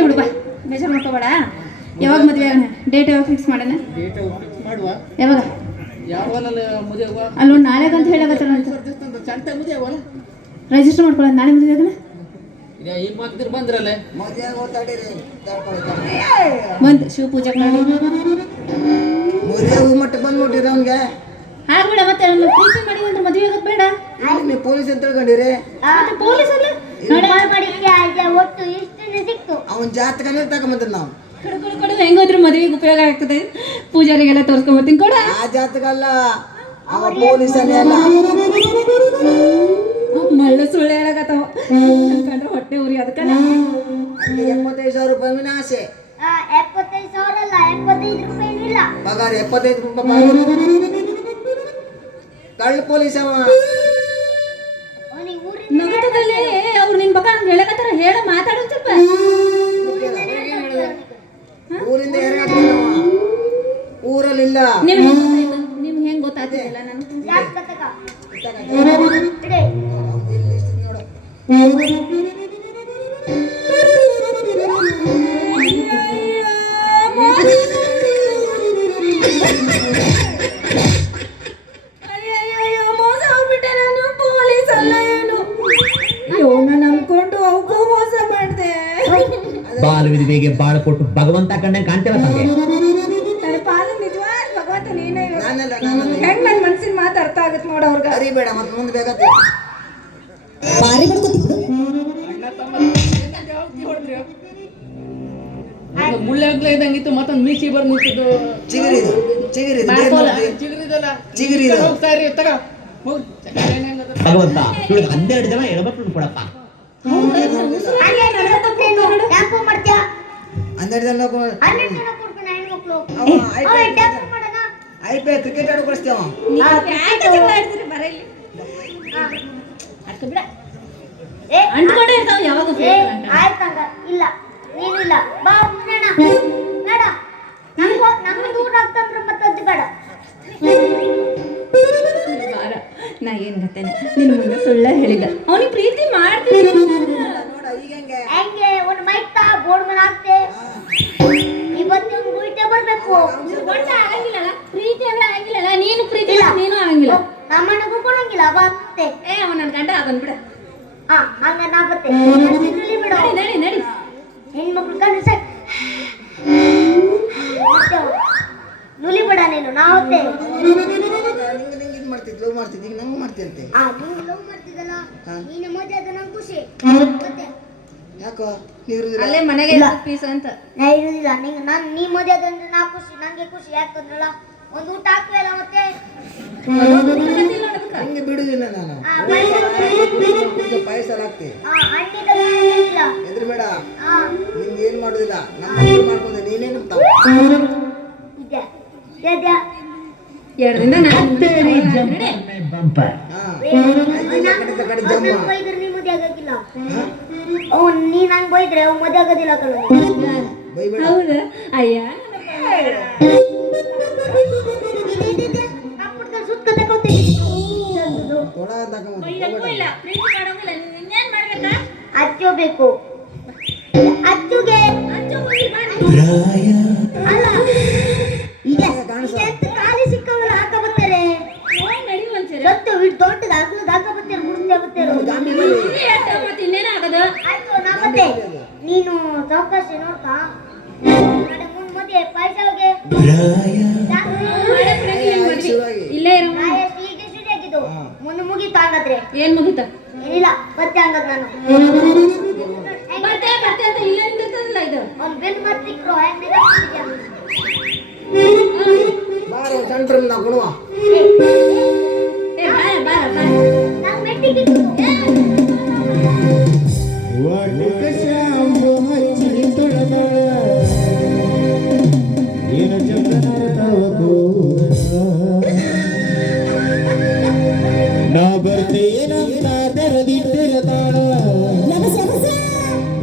ಹೋಗ್ಲಿ ಹುಡುಗ ಬೇಜಾರು ಮಾಡ್ಕೋಬೇಡ. ಯಾವಾಗ ಮದುವೆ ಡೇಟ್ ಯಾವಾಗ ಫಿಕ್ಸ್ ಮಾಡೋಣ? ಡೇಟ್ ಫಿಕ್ಸ್ ಮಾಡುವ? ಯಾವಾಗ? ಯಾವಲ್ಲ ಮದುವೆ ಅಂತ. ಹೇಳಕತ್ತಾರ ರಿಜಿಸ್ಟರ್ ಮಾಡ್ಕೊಳ್ಳೋದು ನಾಳೆ ಮದುವೆ ಆಗಲ್ಲ ಬಂದು ಶಿವ ಪೂಜೆ ಮಾಡಿ. ಮಟ್ಟ ಬಂದ್ಬಿಟ್ಟಿರಿ ಅವ್ನಿಗೆ. ಆಗ್ಬೇಡ ಮತ್ತೆ ಅವ್ನ ಪ್ರೀತಿ ಮಾಡಿ ಅಂದ್ರೆ ಮದುವೆ ಆಗೋದು ಬೇಡ. ನೀವು ಪೊಲೀಸ್ ಅಂತ ತಿಳ್ಕೊಂಡಿರಿ. ಪೊಲೀಸ್ ಅಲ್ಲ? ಒಟ್ಟು ಸಿಕ್ತು ಅವನ ಜಾತಕನೇ ತಗೊಂಬಂದ್ರಿ ನಾವು. ಕೊಡು ಕೊಡು ಕೊಡು. ಹೆಂಗೋದ್ರು ಮದುವೆಗೆ ಉಪಯೋಗ ಆಗ್ತದೆ. ಪೂಜಾರಿಗೆಲ್ಲ ತೋರ್ಸ್ಕೊಂಬರ್ತೀನಿ ಕೊಡ. ಆ ಜಾತಕ ಅಲ್ಲ ಅವ ಪೊಲೀಸನೇ ಅಲ್ಲ. ಮಳ್ಳು ಸುಳ್ಳು ಹೇಳಕತ್ತವ. ಕಂಡ್ರೆ ಹೊಟ್ಟೆ ಉರಿ ಅದಕ್ಕೆ. ಎಂಬತ್ತೈದು ಎಪ್ಪತ್ತೈದು ಸಾವಿರ ರೂಪಾಯಿ ಆಸೆ. ಆ, ಎಪ್ಪತ್ತೈದು ಸಾವಿರ ಅಲ್ಲ ಎಪ್ಪತ್ತೈದು ರೂಪಾಯಿ ಇಲ್ಲ. ಪಗಾರ ಎಪ್ಪತ್ತೈದು ರೂಪಾಯಿ ಕಳ್ಳ ಪೊಲೀಸ್ ಅವ. ಊರಿಂದ ಅವ್ರು ನಿನ್ ಬಕ ಹಂಗೆ ಹೇಳಕತ್ತಾರ? ಹೇಳ ಮಾತಾಡೋ ಸ್ವಲ್ಪ. ವಿಧಿಗೆ ಮಾಡ್ದೆ. ಬಾಲ ವಿಧವೆಗೆ ಬಾಳ ಕೊಟ್ಟು ಭಗವಂತ ಕಂಡಂಗೆ ಕಾಣ್ತಿಲ್ಲ ತಂದೆ. ನೋಡ ಬೇಡ. ಮತ್ತೆ ಮುಂದೆ ಇದ್ದಂಗಿತ್ತು ಮತ್ತೊಂದು ಮೀಸಿ ಬರ್ ನಿಂತಿದ್ದು? ಚಿಗುರಿದಲ್ಲ ಹೋಗ್ತಾ ಇರಿ ತಗ. ಭಗವಂತ ಇವಳಿಗೆ ಹನ್ನೆರಡು ಜನ ಹೆಣ್ಮಕ್ಳು ಕೊಡಪ್ಪ ಹನ್ನೆರಡು ಜನ ಐ ಪಿ ಕ್ರಿಕೆಟ್ ಆಡೋ ಕಳಿಸ್ತೇವ ಏ ಅಂಟ್ಕೊಂಡೇ ಇರ್ತಾವ ಯಾವಾಗ ಏ ಆಯ್ತಂಗ ಇಲ್ಲ ನೀನು ಇಲ್ಲ ಬಾ ಬೇಡ ಬೇಡ ನಮ್ಗೆ ನಮ್ಗೆ ದೂರ ಆಗ್ತಂದ್ರೆ ಮತ್ತದ್ದು ಬೇಡ. ಬಾರ. ನಾ ಏನ್ ಗೊತ್ತೇನೆ. ನಿನ್ ಮುಂದೆ ಸುಳ್ಳ ಹೇಳಿದ ಅವನಿಗೆ ಪ್ರೀತಿ ಮಾಡ್ತೀನಿ. ನೋಡ ಈಗ ಹೆಂಗೆ? ಹೆಂಗೆ ಒಂದು ಮೈಕ್ ತಾ ಬೋರ್ಡ್ ಮೇಲೆ ಹಾಕ್ತೆ. ಇವತ್ತು ನೀವು ಬರ್ಬೇಕು. ಒಟ್ಟ ಆಗಿಲ್ಲ ಪ್ರೀತಿ ಅಂದ್ರೆ ಆಗಿಲ್ಲಲ್ಲ? ನೀನು ಪ್ರೀತಿ ನೀನು ಆಗಂಗಿಲ್ಲ ನಮ್ಮನೆಗೂ ಕೊಡಂಗಿಲ್ಲ ಬತ್ತೆ ಏ ಅವ ನನ್ ಗಂಡ ಅದನ್ ಬಿಡ. ಹಾ ಹಂಗ ನಾ ಬತ್ತೆ ಬಿಡು. ನಡಿ ನಡಿ ನಡಿ. ಹೆಣ್ಮಕ್ಳು ಕಂಡ್ರೆ ಸರ್. ನುಲಿ ಬಿಡ ನೀನು ನಾ ಹೊತ್ತೆ ನಿಂಗೆ ನಿಂಗೆ ಇದು ಮಾಡ್ತಿದ್ಲು ಲವ್ ಮಾಡ್ತಿದ್ದೆ ಈಗ ನಂಗೆ ಮಾಡ್ತಿದ್ದೆ ಆ ನೀನು ಲವ್ ಮಾಡ್ತಿದ್ದಲ್ಲ? ನೀನು ಮಜಾ ಅದ ನಂಗೆ ಖುಷಿ. ಮತ್ತೆ? ಯಾಕೋ ನೀರು ಅಲ್ಲೇ ಮನೆಗೆ ಪೀಸ್ ಅಂತ. ನಾ ನಿಂಗೆ ನಾನು ನೀ ಮದುವೆ ಆದಂದ್ರೆ ನಾ ಖುಷಿ ನಂಗೆ ಖುಷಿ. ಯಾಕಂದ್ರಲ್ಲ ಒಂದು ಊಟ ಮತ್ತೆ? ಹಿಂಗೆ ಬಿಡುದಿಲ್ಲ ನಾನು. ಆ, ಪಾಯ್ಸ ಎದ್ರ ಬೇಡ. ಆ, ಏನ್ ಏನು ಮಾಡುದಿಲ್ಲ. ನಮ್ಮ ಮಕ್ಕಳು ಮಾಡ್ಕೊಂಡೆ ನೀನೇ ನಮ್ಮ ನಾನು ಬಂಪರ್ ಹಾ. ಕಡೆ ಕಡೆ ಜಮ್ಮ ಬೈದ್ರೆ ಮದುವೆ ಆಗೋದಿಲ್ಲ ಕಣ. ಬೈಬೇಡ. ಹೌದಾ? ಅಯ್ಯ ಇಲ್ಲ ಪ್ರೀತಿ ಮಾಡೋಂಗಿಲ್ಲ. ಇನ್ನೇನ್ ಮಾಡ್ಬೇಕಾ? ಅಚ್ಚು ಬೇಕು ಅಚ್ಚುಗೆ ಅಲ್ಲ ಈಗ ಎಂತ ಖಾಲಿ ಸಿಕ್ಕವಲ್ಲ ಹಾಕ ಬರ್ತಾರೆ? ಗೊತ್ತು ಇಟ್ಟು ದೊಡ್ಡದು ಅಗ್ಲದ ಹಾಕ ಬರ್ತಾರೆ ಮುಡ್ದೆ ಬರ್ತಾರೆ. ಮತ್ತೆ ಇನ್ನೇನ ಆಗದು? ಆಯ್ತು ನಾ ಮತ್ತೆ ನೀನು ಚೌಕಾಶಿ ನೋಡ್ತಾ ಮುಂದೆ ಹೋಗಿ. ಶುರುವಾಗಿ ಇಲ್ಲೇ ಇರೋ ಈಗ ಶುರು ಆಗಿದ್ದು ಮುಂದೆ ಮುಗೀತು ಹಂಗಾದ್ರೆ ಏನ್ ಮುಗಿತ? ಏನಿಲ್ಲ ಮತ್ತೆ ಹಂಗದ್ ನಾನು. ಮತ್ತೆ ಮತ್ತೆ ಅಂತ ಇಲ್ಲೇ ನಿಂತಿರ್ತದಲ್ಲ ಇದು. ಅವ್ನು ಬೆನ್ನು ಬರ್ತಿಕ್ರು ಹೆಂಗ್ ಬಾರ ಸೆಂಟ್ರ್ ನಾವು ಕೊಡುವ.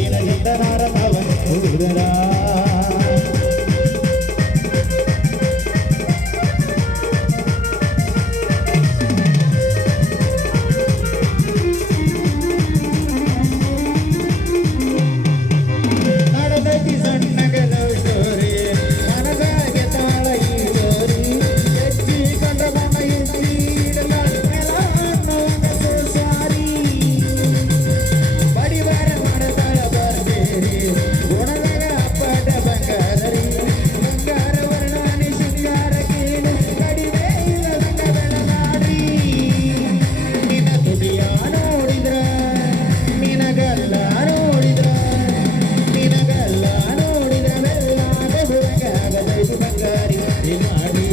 ವಾಟಿದ ಶಾಂಪು கங்கரி மாடி